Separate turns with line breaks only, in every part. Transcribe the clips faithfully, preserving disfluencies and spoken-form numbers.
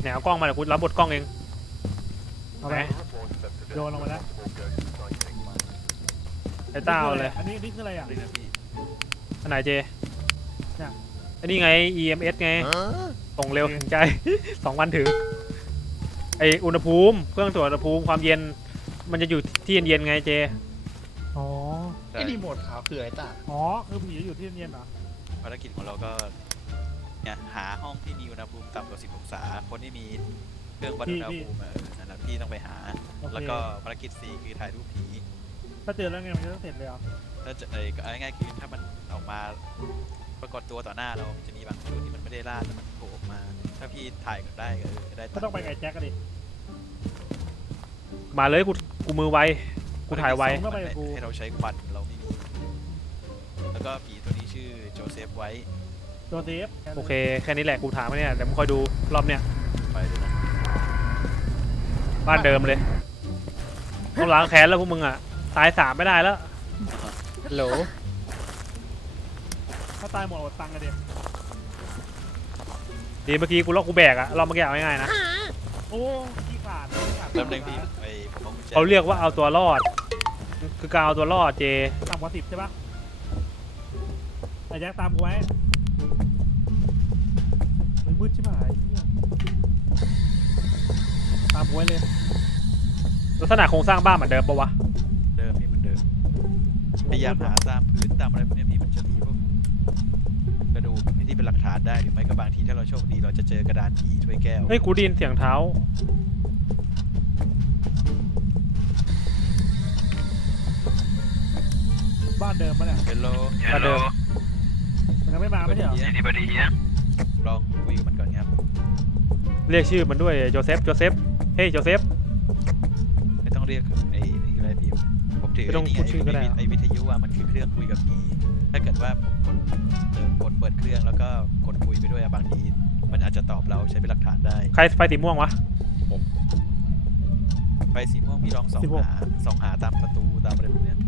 เนี่ยเอากล้องมาเดี๋ยวกูรับบทกล้องเอง
เอาไปโยนลงมาแล้ว
ไอ้ต้าเอาเลย
อันนี้นี่คืออะไรอ่ะ
อันไหนเจ
เนี่ย
อันนี้ไง อี เอ็ม เอส ไงส่งเร็วถึงใจ สองวันถึงไออุณหภูมิเครื่องตรวจอุณหภูมิความเย็นมันจะอยู่ที่เย็นๆไงเจ
อ๋อ
ไอ้รีโมทขาวคือไอ้ตา
อ๋อคือผีอยู่ที่เย็นๆเหรอ
ภารกิจของเราก็เนี่ยหาห้องที่มีอุณหภูมิต่ำกว่าสิบองศาคนที่มีเครื่องวัดอุณหภูมินั่นแหละพี่ต้องไปหาแล้วก็ภารกิจสี่คือถ่ายรูปผี
ถ้าเจอแล้วไงมันจะต้องเสร็จเลยอ่ะ
ถ้าจะเอ้ก็ง่ายๆคือถ้ามันออกมาปรากฏตัวต่อหน้าเราจะมีบางจุดที่มันไม่ได้ล่าแต่มันโผล่ออกมาถ้าพี่ถ่ายกันได้ก็ได้
ก็ต้องไปไงแจ็คกันดิ
มาเลยกูกูมือไวกูถ่ายไว
ให้เราใช้ควันเราไม่มีแล้วก็ผีตัวนี้ชื่อโจเซฟไว้
โจเซฟ
โอเคแค่นี้แหละกูถามมาเนี่ยเดี๋ยวมึงคอยดูรอบเนี้ย
ไปเลยนะ
บ้านเดิมเลยต้องล้างแค้นแล้วพวกมึงอ่ะตายสามไม่ได้แล้ว
ฮัลโหล
ถ้าตายหมดอดตังค์กันดิ
ดีเมื่อกี้กูล็อกกูแบกอะรอบเมื่อกี้เอาง่ายๆนะ
โอ้ขี้ขาด
เริ่มเร่งพี่ไปผม
เขาเรียกว่าเอาตัวรอดคือการเอาตัวรอดเจ
ต่ำกว่าสิบใช่ปะไอ้แจ็คตามกูไว้มันมืดใช่ไหมตามกูไว้เลย
ลักษณะโครงสร้างบ้านเหมือนเดิมปะวะ
เดิมพี่เหมือนเดิมพยายามหาตามพื้นตามอะไรพวกนี้พี่มันจะมีพวกกระดูกที่เป็นหลักฐานได้หรือไม่ก็บางทีถ้าเราโชคดีเราจะเจอกระดานผีถ้วยแก้ว
เฮ้ยกูได้ยินเสียงเท้า
บ้านเดิมปะเนี่ย
เฮลโล
บ้านเดิม
มันยังไม่มาไม่ใช่เหรอ
ดีบดีเนี้ยลองคุยกับมันก่อนครับ
เรียกชื่อมันด้วยโจเซฟโจเซฟเฮ้ยโจเซฟ
ไม่ต้องเรียกไอ้นี่ก็ได้พี่ผมถือไอ้นี่ไอ้วิทยุว่ามันคือเครื่องคุยกับผีถ้าเกิดว่าผมกดเปิดเครื่องแล้วก็กดคุยไปด้วยบางทีมันอาจจะตอบเราใช้เป็นหลักฐานได้
ใครไฟสีม่วงวะ
ผมไฟสีม่วงมีลองสองหาสองหาตามประตูตามอะไรพวกนี้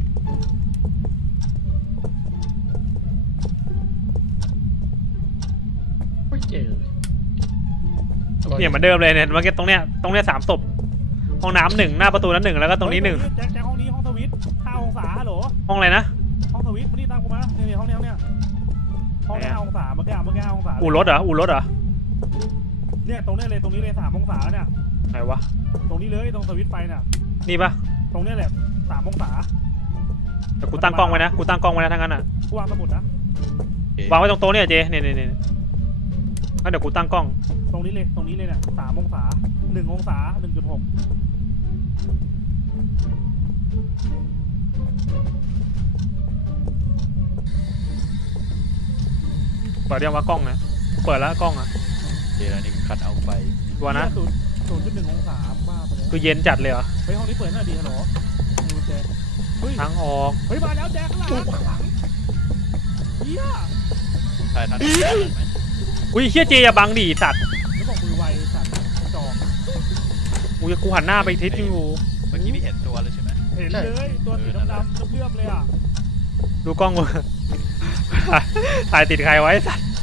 ไม่เจอ
เนี่ยเหมือนเดิมเลยเนี่ยเมื่อกี้ตรงเนี้ยตรงเนี้ยสามศพห้องน้ำหนึ่งหน้าประตูนั้นหนึ่งแล้วก็ตรงนี้หนึ่ง
แจ็คแจ็คห้องนี้ห้องสวิตห้าองศาฮัลโหล
ห้องอะไรนะ
ห้องสวิตมานี่ตามกูมาเนี่ยห้องนี้ห้องเนี้ยห้องห้าองศาเมื่อกี้เมื่อกี้ห้าองศา
อู่รถเหรออู่รถเหรอ
เนี่ยตรงนี้เลยตรงนี้เลยสามองศาเนี่ย
ไหนวะ
ตรงนี้เลยตรงสวิตไฟเนี่ย
นี่ปะ
ตรงนี้แหละสามองศา
แต่กูตั้งกล้องไว้นะกูตั้งกล้องไว้นะทั้งนั้นอ่ะ
กูวางสมุดนะ
วางไว้ตรงโต๊ะเนี่ยเจเนี่ยเนี่ยเนี่ยงั้นเดี๋ยวกูตั้งกล้อง
ตรงนี้เลยตรงนี้เลยเนี่ยสามองศาหนึ่งองศาหนึ่งจุดหก
เปิดเรียกว่ากล้องนะเปิดแล้วกล้องอ่ะ
เดี๋ยวนี่คัดเอาไฟ
ตัวนะ
ศูนย์ศูนย์จุดหนึ่งองศาบ้าไปเลย
คือเย็นจัดเลยเหรอ
เฮ้ยห้องนี้เปิดหน้าดีฮัลโหลดูแจ
ทางออก
เฮ้ยมาแล้วแจ็คหลังหลังเฮีย
ถ่ายทัน
อุ้ยเฮียเจอย่าบังดิสัตว์
แล้วบอกมือไวสัตว์จอง
กูจะกูหันหน้าไปทิศอยู่
เมื่อกี้ไม่เห็นตัวเลยใช่ไหม
เห็นเลยตัวสีดำๆเลื่อมๆเลยอ่ะ
ดูกล้องกูถ่ายติดใครไว้สัตว์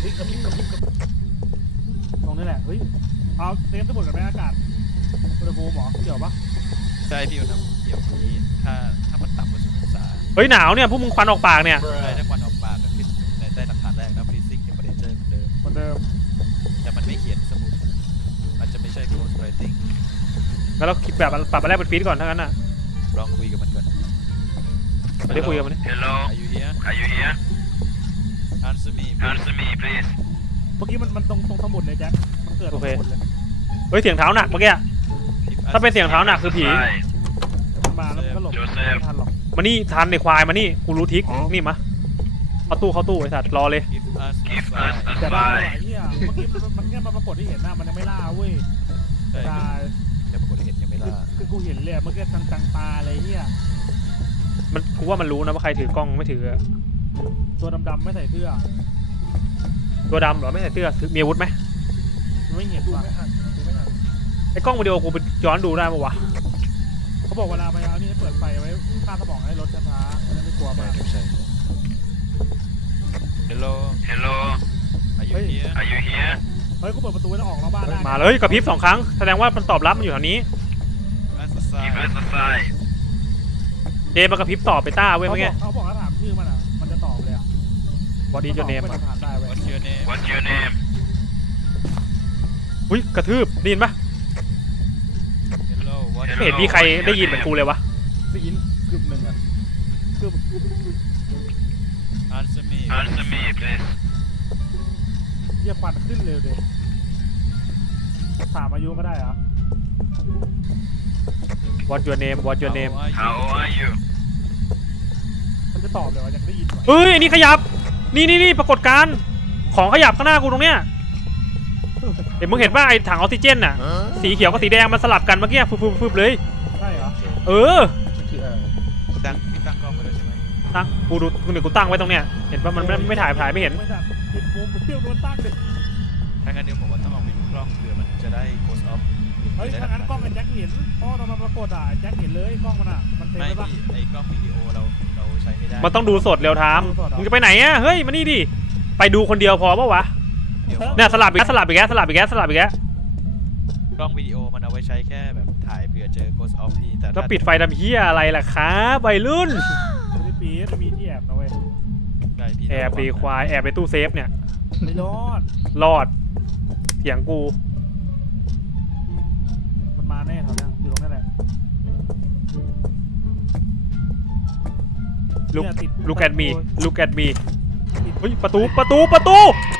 ตรงนี้แหละเฮ้ยเอาเซฟสมุดกับแม่อากาศอุณหภูมิหมอเกี่ยวปะ
ใช่พี่อุณหภูมิเกี่ยวนี้ถ้าถ้ามันต่ำกว่าสิบองศา
เฮ้ยหนาวเนี่ยพวกมึงควันออกปากเนี่ย
ใช่ถ้าควันออกปากก็คือได้หลักฐานแรกนะ freezing temperature เหมือนเดิม
เหมือนเดิม
แต่มันไม่เขียนสมุดอาจจะไม่ใช่ close writing
แล้วเราคิดแบบปรับมาแรกเป็นฟีดก่อนทั้งนั้นน่ะ
ลองคุยกับมันก่อน
ไม่ได้คุยกับมันนี่
Hello
Are you here
Are you here
Answer me
Answer me please
เมื่อกี้มันมันตรงตรงสมุดเลยแจ็คมันเกิดตรงสมุดเลย
เฮ้ยเสียงเท้าหนักเมื่อกี้ถ้าเป็นเสียงเท้าหนักคือผี
มันมาแล้วก็หลบไม่ทันหรอก
มานี่ทันในควายมานี่กูรู้ทิกนี่มาเอาตู้เข้าตู้ไอ้สัตว์รอเลย
จะได้ไหมเนี่ยเมื่อกี้มันแค่มาปรากฏที่เห็นหน้ามันยังไม่ล่าเว้ย
ได้แค่ปรากฏที่เห็นยังไม่ล่า
คือกูเห็นเลยเมื่อกี้จังๆตาเลยเนี่ย
มันกูว่ามันรู้นะว่าใครถือกล้องไม่ถือ
ตัวดำๆไม่ใส่เสื้อ
ตัวดำเหรอไม่ใส่เสื้อมีอาวุธไหม
ไม่เห็นดูไม่ทันดูไม่ทัน
ไอ้กล้องวิดีโอกูไปย้อนดูได้ปะวะ
เขาบอกเวลาไปเอานี่ให้เปิดไฟไว้ฆ่าสมองให้รถช้าๆไม่กลัวมาก
ใช่ Hello
Hello
Are you here
Are you here
เฮ้ยกูเปิดประตูแล้วออกนอกบ้านได้
มาเลยกระพริบสองครั้งแสดงว่ามันตอบรับมันอยู่แถวนี้
บ้านซ้าย
เจมันกระพริบตอบไปต้าเว้ย
เขา
เมื่อบ กี้
อกเขาบอกว่าถามชื่อมันอ่ะมันจะตอบเลยอ่ะ
What is your name
มันจะถามได้เว้ย
What's your name
What's your name
อุ้ยกระทืบได้ยินปะ
Hello What
ไม่เห็นมีใครได้ยินเหมือนกูเลยวะ
ได้ยินกึบหนึ่งอ่ะ
คือ
Answer me
Answer me please
เยี่ยฟันขึ้นเร็วเด็ถามอายุก็ได้เหรอ
What your name What your name
How are you
มันจะตอบเลยว่าอยากได้ยินไหม
เฮ้ยอันนี้ขยับนี่นี่นี่ปรากฏการณ์ของขยับข้างหน้ากูตรงเนี้ยเห็นมึงเห็นป่ะไอ้ถังออกซิเจนน่ะสีเขียวกับสีแดงมันสลับกันเมื่อกี้ฟึบๆๆเลย
ใช่เหรอ
เออ
คืออะไร
ตั้งพี่ตั้งกล้องไว้แล้วใช่ไหม
ตั้งกูดูกูเดี๋ยวกูตั้งไว้ตรงเนี้ยเห็นป่ะมันไม่ไม่ถ่ายถ่ายไม่เห็น
ไม่ได้ติดมุมเปรี้ยวโดนตั้งดิ
ถ้างั้นเดี๋ยวผมว่าต้องลองไปดูกล้องเผื่อมันจะได้ close up
เฮ้ยถ้างั้นกล้องไอ้แจ็คเห็นเพราะเรามาปรากฏอ่ะแจ็คเห็นเลยกล้องมันอ่ะมันเต็ม
ไม่
เลยปะ
พี่ไอ้กล้องวิดีโอเราเราใช้ไม่ได้
มันต้องดูสดเร็วไทม์
ดูสดเหรอ
มึงจะไปไหนอ่ะเฮ้ยมานี่ดิไปดูคนเดียวพอปะวะ
เดี๋ยว
เนี่ยสลับอีกแล้วสลับอีกแล้วสลับอีกแล้วสลับอีกแล้ว
กล้องวิดีโอมันเอาไว้ใช้แค่แบบถ่ายเผื่อเจอ close up พี่แต่
แล้วปิดไฟทำเหี้ยอะไรล่ะครับวัยรุ่น
ไม่ได้ปีดไม่มีที่แอบนะเว้ย
ได้พี่
แอบดีควายแอบในตู้เซฟเนี่ย
ไม่รอด
รอดเสียงกู
มันมาแน่แถวเนี้ยอยู่ตรงนั้นแหละ
ลุก
เนี่ยติด
ลุกแอดมีลุกแอดมี
ติด
เฮ้ยประตูประตูประตู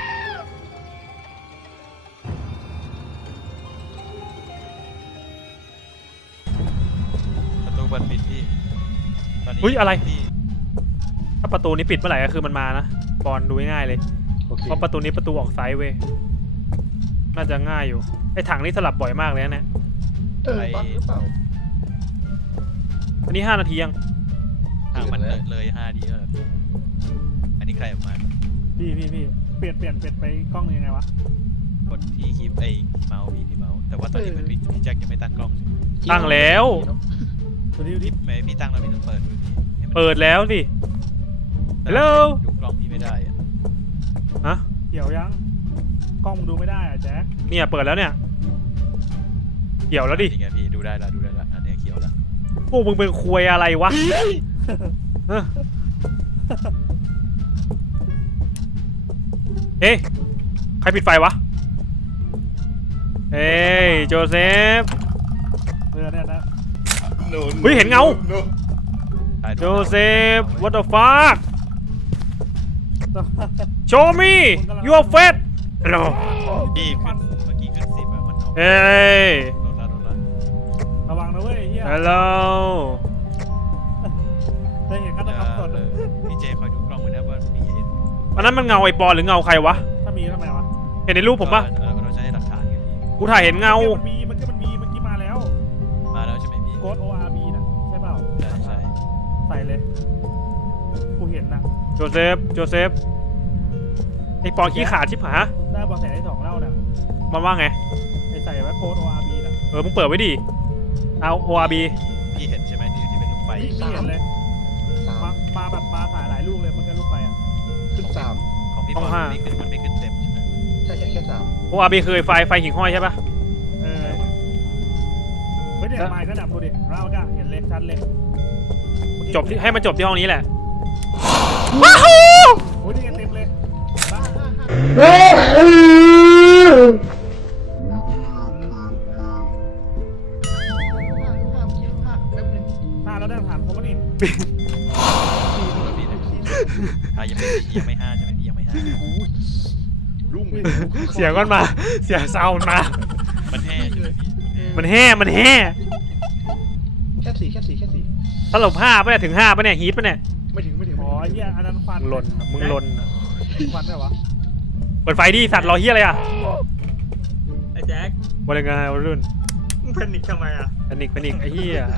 ประตูเปิดปิดพี่ตอนนี้
เฮ้ยอะไร
พี่
ถ้าประตูนี้ปิดเมื่อไหร่ก็คือมันมานะบอลดูง่ายๆเลย
โอเค
เพราะประตูนี้ประตูออกซ้ายเว้ยน่าจะง่ายอยู่ไอ้ถังนี้สลับบ่อยมากเลยนะเนี่ย
เออบั๊กหรือเปล่า
อันนี้ห้านาทียัง
ทางมันเลยเลยห้าดีแล้วเหรอพี่อันนี้ใครออกมา
พี่พี่พี่เปลี่ยนเปลี่ยนเปลี่ยนไปกล้องยังไงวะ
กดที่คีบไอ้ที่เมาส์พี่ที่เมาส์แต่ว่าตอนนี้เหมือนพี่พี่แจ็คยังไม่ตั้งกล้องใช่ไหม
ตั้งแล้ว
ดูดิดูดิ
พี่ไม่พี่ตั้งแล้วพี่ต้องเปิดดูพี่ให้มัน
เปิดแล้วสิ
แต่
Hello
ดูกล้องพี่ไม่ได้อะ
ฮะ
เกี่ยวยังกล้องมึงดูไม่ได้อ่ะแจ็ค เนี่ย
เปิดแล้วเนี่ยเกี่ยวแล้วดิ
นี่ไงพี่ดูได้แล้วดูได้แล้วอันเนี้ยเขียวแล้ว
พวกมึงเป็นควยอะไรวะเอ้อเอ๊ะใครปิดไฟวะเอ้ยโจเซฟ
เออเนี่ยนะ
เฮ้ยเห็นเงา
ตาย
โจเซฟ what the fuck show me your face hello
พี่ขึ้นเมื่อกี้ขึ้นสิบอะมันออก
เอ้ย
โดนละโดนละ
ระวังนะเว้ยไอ้เฮีย
hello
ได้เห็นฆาตกรรมสด
เออพี่เจคอยดูกล้องไว้นะว่ามีเอ็น
อันนั้นมันเงาไอ้ปอนหรือเงาใครวะ
ถ้ามีทำไมวะ
เห็นในรูปผมปะ
เออเราจะให้หลักฐานกันพี่
กูถ่ายเห็นเงา
มันมีมันก็มันมีเมื่อกี้มาแล้ว
มาแล้วใช่ไหมพี่
โค้ด โอ อาร์ บี น่ะใช่เปล่า
ใช่ใช่
ใส่เลยกูเห็นน่ะ
โจเซฟ โจเซฟ ไอ้ปอนขี้ขาดชิบหา
ได้เบอแสที่สองแล้วน่ะ
มันว่าไง
ไอ้ใส่ไว้โค้ด โอ อาร์ บี น่ะ
เออ มึงเปิดไว้ดิ เอา โอ อาร์ บี
พี่เห็นใช่ไหมที่ที่เป็นลูกไฟ
พี่พี่เห็นเลย
สาม
มามาแบบมาถ่ายหลายลูกเลยมันก็ลูกไปอ่ะ
ขึ้นสาม
ของพี่
ต้
บ
อ
อง ล
ห้า
มันไม่ขึ้นมันไม่ขึ้นเต็มใช่ไหม
ใช่แค่แค่สาม
โอ อาร์ บี คือไฟ ไฟหิ่งห้อยใช่ปะ
เออเฮ้ยเนี่ยมาอีกระดับดูดิเราก็เห็นเลยชัดเลย
จบที่ให้มันจบที่ห้องนี้แหละ
โอ้ยนี่ไงเต็มเลยบ้าห้าแล้วได้ฐานครบปะนี่
แล้วพี่เนี่ยอ่ะยังไม่ยังไม่ห้าใช่ไหมพี่ยังไม่ห้า
รุ่งเลย
เสียงก้อนมา เสียงซาวน์มา
มันแห้ใช่ไหมพี่
มันแห่ มันแห่
แค่สี่แค่สี่แค่สี่
สรุปห้าปะเนี่ย ถึงห้าปะเนี่ย ฮีทปะเนี่ย
ไม่ถึงไม่ถึง
อ๋อไอ้เหี้ยอันนั้นฟัน
มึงลน มึงลน
ควันได้วะ
เปิดไฟดิ สัตว์รอเฮียอะไรอ่ะ
ไอ้แจ็ค
วันยังไงวัยรุ่น
มึงแพนิคทำไมอ่ะ
แพนิกแพนิกไอ้เฮีย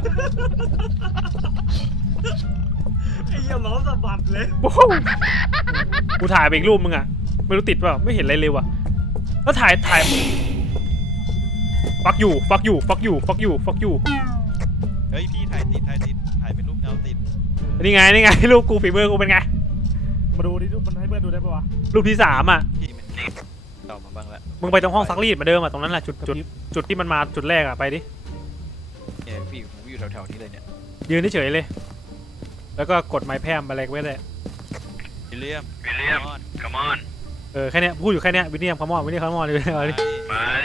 ไอ้เหี้ยเมาส์สะบัดเลย
โอ้โหกูถ่ายไปอีกรูปมึงอ่ะ ไม่รู้ติดเปล่า ไม่เห็นอะไรเลยว่ะ แล้วถ่ายถ่ายฟักอยู่ฟักอยู่ฟักอยู่ฟักอยู่ฟักอยู่
เฮ้ยพี่ถ่ายติดถ่ายติดถ่ายเป็นรูปเงาติด
นี่ไงนี่ไงรูปกูฝีมือกูเป็นไง
มาดูดิรูปมันให้เพื่อนดูได้ปะวะ
รูปที่สามอ่ะ
พี่มันตอบมาบ้างแล้ว
มึงไปตรงห้องซักรีดเหมาเดิมอะตรงนั้นแหละจุดจุดจุดที่มันมาจุดแรกอะไปดิ
เนี่ยพี่ผมอยู่แถวๆนี้เลยเนี่ย
ยืนเฉยๆเลย แล้วก็กดไม้แพร่มอะไรไว้เลย
วิลเลียมวิลเลียม come on
เออแค่เนี้ยพูดอยู่แค่เนี้ยวินเนียมคอมอนวินเนียมคอมอนเลยเอาดิ
มาดิ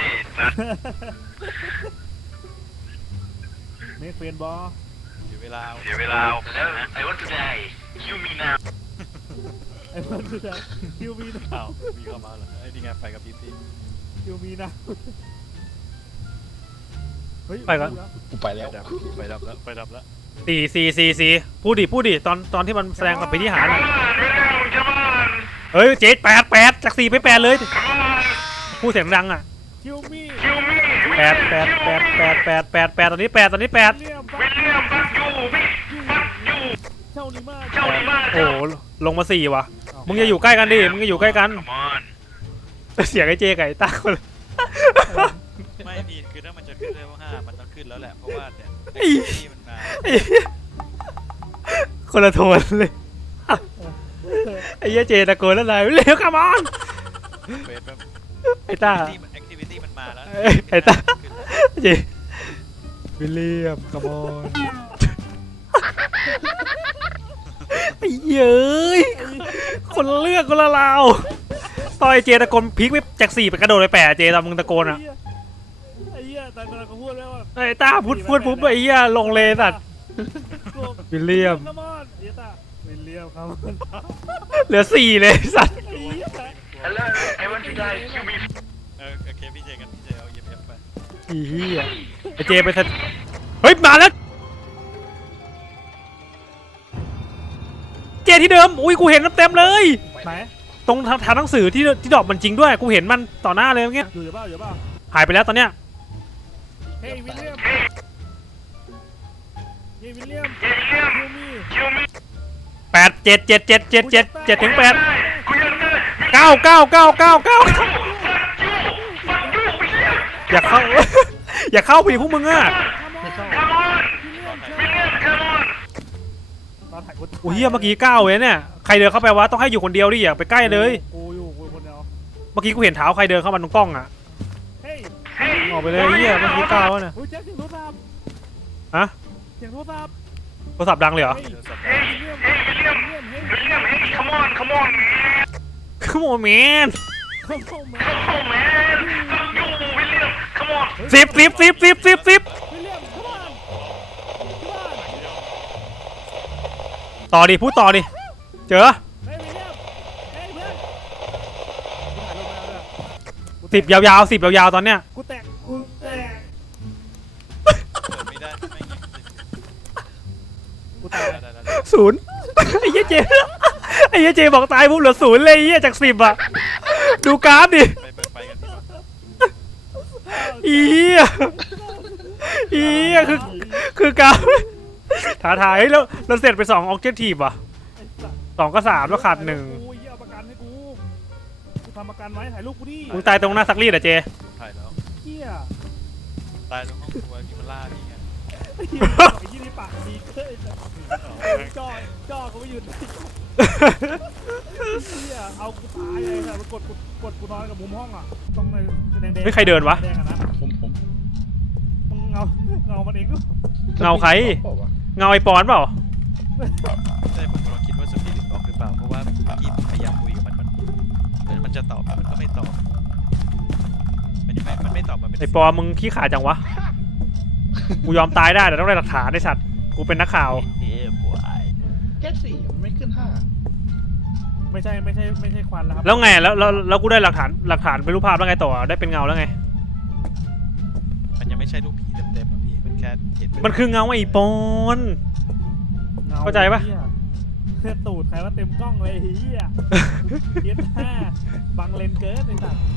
เมคเฟนบอ
เสียเวลา
เสียเวลาไอ้วันสุดท้ายคิวมีนา
ไอ้เพื่อนคือคิวมีนะ
อ้าวมีเข้ามาเหรอไอ้นี่ไงไปกับพี่พี่
คิวมีนะเฮ้ย
ไปก่อน
กูไป
ไป
แล้ว
ดับไปดับแล้วไปดับแล้ว
สี่สี่สี่สี่พูดดิพูดดิตอนตอนที่มันแสดงกับไปที่หารอะเฮ้ยเจ็ดแปดแปดจากสี่ไปแปดเลยพูดเสียงดังอะ
คิวมี
แปดแปดแปดแปดแปดแปดแปดตอนนี้แปดตอนนี้แปด
เลี่ยม
วิลเลียมฟักยูบิ๊กฟักยู
เจ้านี่มาก
เจ้าดีมาก
โอ้โหลงมาสี่ว่ะมึงอย่าอยู่ใกล้กันดิมึงอย่าอยู่ใกล้กัน
มอน
เสียงไอ้เจไก่ตาคนละ
ไม่พี่คือถ้ามันจะขึ้นเลเวลห้ามันต้องขึ้นแล้วแหละเพราะว่าเนี่ย
ไอ้
ที่มันมา
ไอ้คนละโทนเลยไอ้เหี้ยเจตะโกนแล้วไรเร็วคัมอน
เฟสแบบ
ไอ้ตา
แอคทิวิตี้มันมาแล้ว
เอ้ยไอ้ตา เจวิลเลียมคัมอนไอ้เย้ยคนละเลือกคนละราวตอนไอ้เจตะโกนพลิกไปจากสี่ไปกระโดดไปแปดเจตอนมึงตะโกนอ่ะ
ไอ้เหี้ยแต่เราก็พูดแล้วว่า
ไอ้ตาพูดพูดปุ๊บไอ้เหี้ยลงเลยสัตว์วิลเลียม
คัมอนเหี้ยตาวิลเลียมครับ
เหลือสี่เลยสัตว์
ไอ้เหี้ย
ฮัลโหลไอ้วันสุดท้ายคิวมี
เออโอเคพี่เจกันพี่เจเอาเย็บๆไป
ไอ้เหี้ยไอ้เจไปสัตว์เฮ้ยมาแล้วเจที่เดิมอุ้ยกูเห็นเต็มๆเลย
ไหน
ตรงทางทางหนังสือที่ที่ดอกมันจริงด้วยกูเห็นมันต่อหน้าเลยเมื่อกี้
อยู่เปล่าอยู่เปล่า
หายไปแล้วตอนเนี้ย
เฮ้ยวิลเลียมเฮ้ยวิลเลียม
วิลเลียม
คิวมี
คิวมี
แปดเจ็ดเจ็ดเจ็ดเจ็ดเจ็ดเจ็ดถึงแปด
กูยังเจอ
เก้าเก้าเก้าเก้าเก้า
ฟักยูฟักยูวิลเลียม
อย่าเข้า อย่าเข้าไปพวกมึงอ่ะ
ไม่เข้า
คัมอนวิลเลียมคัมอน
ตอนถ่ายกู
โอ้เหี้ยเมื่อกี้เก้าเว้ยเนี่ยใครเดินเข้าไปวะต้องให้อยู่คนเดียวดิอย่าไปใกล้เลย
กูอยู่กูคนเดียว
เมื่อกี้กูเห็นเท้าใครเดินเข้ามาตรงกล้องอ่ะ
เฮ้ย
ออกไปเลยเหี้ยเมื่อกี้เก้าแล้วเนี่ย
อุ้ยแจ็คเสียงโทรศัพท์
ฮะ
เสียงโทรศัพท์
โทรศัพท์ดังเลยเหรอ
เฮ้ย
เดี๋ยวสัป
เฮ้
ดายห์
เฮ้ยวิลเลียม
เฮ้ย
วิลเลียมเฮ้ยคัมอนคัมอน
คือโมเมน
เข้าเข้ามา
โอ้แมนฟักยูวิลเลียมคัมอน
สิบสิบสิบสิบสิบสิบ
วิลเลียมเข้ามาเข้ามา
ต่อดิพูดต่อดิเจอ
เฮ้ยวิลเลียมเฮ้ยเพื่อนกูถ่ายรูปมาแล้วด้วย
สิบยาวๆสิบยาวๆตอนเนี้ย
กูแตกกูแตก
เปิดไม่ได้ไม่ยิง
กูตาย
ได้ได้ได้
ศูนย์ ไอ้เหี้ยเจไอ้เหี้ยเจบอกตายปุ๊บเหลือศูนย์เลยไอ้เหี้ยจากสิบอ่ะดูกราฟดิ
ไปเปิดไฟกันพี่ก่อน
อีเหี้ยอีเหี้ยคือคือกราฟท้าทายเฮ้ยแล้วเราเสร็จไปสองออบเจกตีฟอ่ะ
ไอ้สัตว์
สองก็สามแล้วขาดหนึ่ง
กูเหี้ยเอาประกันให้กูกูทำประกันไว้ถ่ายรูปกูดิ
มึงตายตรงหน้าซักรีดอ่ะเจ
ถ่ายแล้ว
เหี้ย
ตายตรงห้องครัวที่มันล่าพี่ไง
ไอ้เหี้ยไอ้ยี่นี่ปากดีเกินจ่อจ่อกูไม่หยุดเหี้ยเอากูตายเลยนะมันกดกูกดกูนอนกับมุมห้องอ่ะต้องในแดงๆ
เฮ้ยใครเดินวะ
แดงอะนะ
ผมผม
มึงเงาเงามันเองก็
เงาใคร
บอกว่า
เงาไอ้ปอนเปล่า
ใช่ผมกำลังคิดว่าสปิริตบอกหรือเปล่าเพราะว่าเมื่อกี้พยายามคุยกับมันมันเหมือนมันจะตอบมันก็ไม่ตอบมันยังไม่มันไม่ตอบมันเป็น
ไอ้ปอนมึงขี้ขลาดจังวะกูยอมตายได้แต่ต้องได้หลักฐานไอ้สัตว์กูเป็นนักข่าว
เอ๊ะบวย
แค่สี่มันไม่ขึ้นห้า
ไม่ใช่ไม่ใช่ไม่ใช่ควันแล้วครับ
แล้วไงแล้วแล้วแล้วกูได้หลักฐานหลักฐานเป็นรูปภาพแล้วไงต่อได้เป็นเงาแล้วไง
มันยังไม่ใช่รูปผีเต็มๆอะพี่มันแค่เห็นเป็
มันคือเงาไอ้ปอน เข้าใจปะ
หี้ยเพื่อตูดใครว่าเต็มกล้องเลยเฮียเฮียห้าบังเลนเกินไอ้สัตว์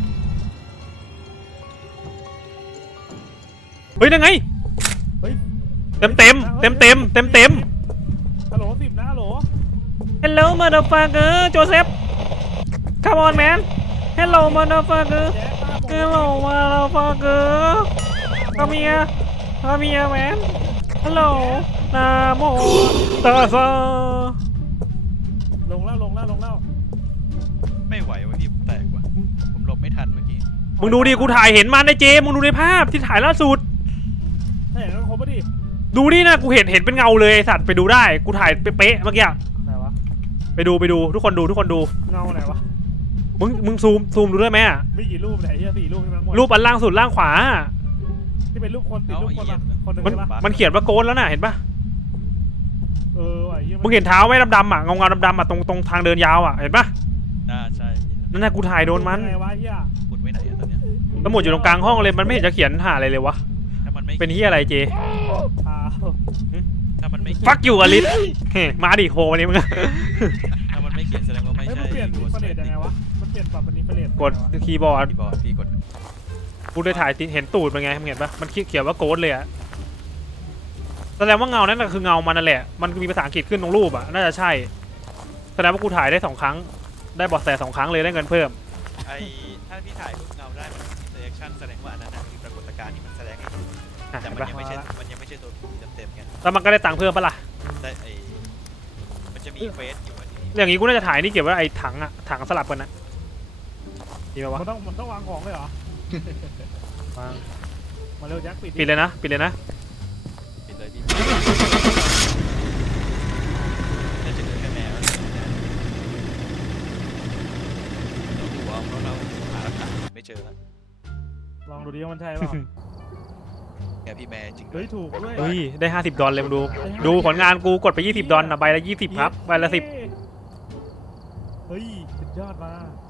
เฮ้ยนั่นไง
เฮ้ย
เต็มเต็มเต็มเต็มเต็มเต็ม
ฮัลโหลสิบนะฮัลโหล
Hello motherfucker Joseph Come on man Hello motherfucker
แจ๊ค
Hello motherfucker Come here Come here man Hello นาโมตาซา
ลงแล้วลงแล้วลงแล้ว
ไม่ไหววะพี่ผมแตกว่ะผมหลบไม่ทันเมื่อกี้
มึงดูดิกูถ่ายเห็นมันในเจมมึงดูในภาพที่ถ่ายล่าสุด
ถ้าอย่างนั้นครบปะดิ
ดูนี่นะกูเห็นเห็นเป็นเงาเลยไอ้สัตว์ไปดูได้กูถ่ายเป๊ะๆเมื่อกี้อะ
ไหนวะ
ไปดูไปดูทุกคนดูทุกคนดู
เงาไหนวะ
มึงมึงซูมซูมดูได้ไหมอะ
มีกี่รูปไหนเฮียสี่รูปใช่ไหมทั้งหมด
รูปอันล่างสุดล่างขวา
ที่เป็นรูปคนติดรูปคนปะคนหนึ่ง
มัน
ใช่ปะ
มันเขียนว่าโกนแล้วน่ะเห็นปะ
เออว่ะเฮีย
มึงเห็นเท้าไหมดำๆอ่ะเงาเงาดำๆอ่ะตรงตรงทางเดินยาวอ่ะเห็นปะ
น่าใช่พี่
นั่นน่ะกูถ่ายโดนมัน
ยังไงวะเฮีย
ขุดไว้ไหนอะตอนเนี้ย
แล้วหมดอยู่ตรงกลางห้องเลยมันไม่เห็นจะเขียนหาอะไรเลยวะ
ถ้ามันไม่
เป็นที่อะไรเจ
อ้าว
ถ้ามันไม่เขียน
ฟักอยู่อลิสเฮ้มาดิโควันนี้มึง
ถ้ามันไม่เขียนแสดงว่าไม่
เฮ้ย
ใช่
มันเปลี่ยนอินฟราเรดยังไงวะมันเปลี่ยนปรับเป็นอินฟราเรด
กดคีย์บอร์ด
พี่บอลพี่กด
กูได้ถ่ายเห็นตูดมันไงมึงเห็นปะมันเขียนว่าโกนเลยอ่ะแสดงว่าเงานั้นน่ะคือเงามันนั่นแหละมันมีภาษาอังกฤษขึ้นตรงรูปอ่ะน่าจะใช่แสดงว่ากูถ่ายได้สองครั้งได้เบอแสสองครั้งเลยได้เงินเพิ่ม
ไอถ้าพี่ถ่ายรูปเงาได้มันมี selection แสดงว่าอันนั้นน่ะคือปรากฏการณ์ที่มันแสดงให้เห็น
อ่ะ
แต่
เห็น
มัน
ปะ
ยังไม่ใช่มันยังไม่ใช่ตัวผีเต็มๆไง
แล้วมันก็ได้ตังค์เพิ่มปะล่ะ
แต่ไอมันจะมีเควสอยู่อันนี้
อย่างงี้กูน่าจะถ่ายนี่เก็บไว้ไอ้ถังอะถังสลับกันนะดีไหมวะ
มันต้องมันต้องวางของเลยเหรอ
วาง
มาเร็วแจ็คปิด
ปิดเลยนะปิดเลยนะ
ปิดเลยพี่จะจะเหลือแค่แมวแล้วเราดูว่าเราเราหาหลักฐานไม่เจอแล้ว
ลองดูดิว่ามันใช่เปล่า
แกพี่แม่จริงด้ว
เฮ้
ย
ยถูกด้วย
เฮ้ยได้ห้าสิบดอลเลยมาดู ดูผลงานกูกดไปยี่สิบดอลนะใบละยี่สิบครับใบละสิบ
เฮ้ยสุดยอดมาก